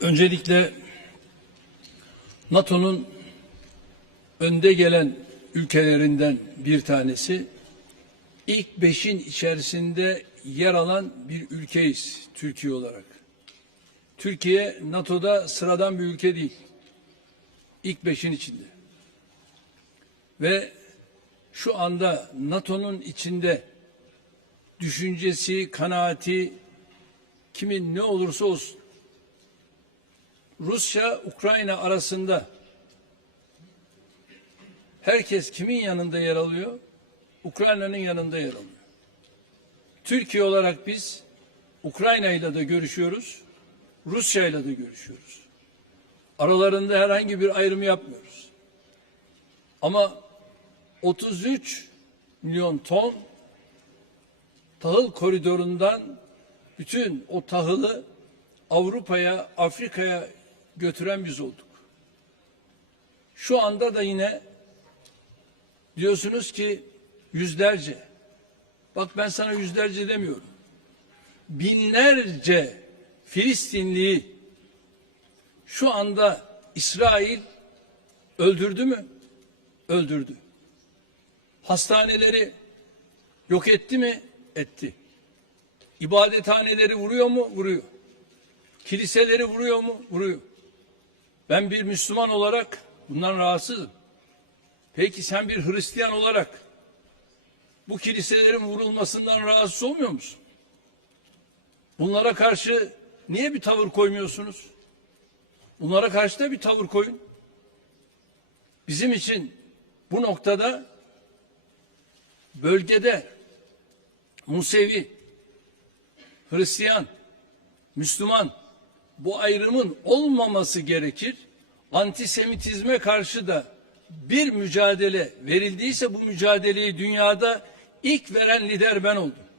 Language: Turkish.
Öncelikle NATO'nun önde gelen ülkelerinden bir tanesi ilk beşin içerisinde yer alan bir ülkeyiz Türkiye olarak. Türkiye NATO'da sıradan bir ülke değil. İlk beşin içinde. Ve şu anda NATO'nun içinde düşüncesi, kanaati kimin ne olursa olsun Rusya Ukrayna arasında herkes kimin yanında yer alıyor? Ukrayna'nın yanında yer alıyor. Türkiye olarak biz Ukrayna ile de görüşüyoruz, Rusya ile de görüşüyoruz. Aralarında herhangi bir ayrım yapmıyoruz. Ama 33 milyon ton tahıl koridorundan bütün o tahılı Avrupa'ya, Afrika'ya götüren biz olduk. Şu anda da yine diyorsunuz ki yüzlerce. Bak ben sana yüzlerce demiyorum. Binlerce Filistinliyi şu anda İsrail öldürdü mü? Öldürdü. Hastaneleri yok etti mi? Etti. İbadethaneleri vuruyor mu? Vuruyor. Kiliseleri vuruyor mu? Vuruyor. Ben bir Müslüman olarak bundan rahatsızım. Peki sen bir Hristiyan olarak bu kiliselerin vurulmasından rahatsız olmuyor musun? Bunlara karşı niye bir tavır koymuyorsunuz? Bunlara karşı da bir tavır koyun. Bizim için bu noktada bölgede Musevi, Hristiyan, Müslüman bu ayrımın olmaması gerekir. Antisemitizme karşı da bir mücadele verildiyse bu mücadeleyi dünyada ilk veren lider ben oldum.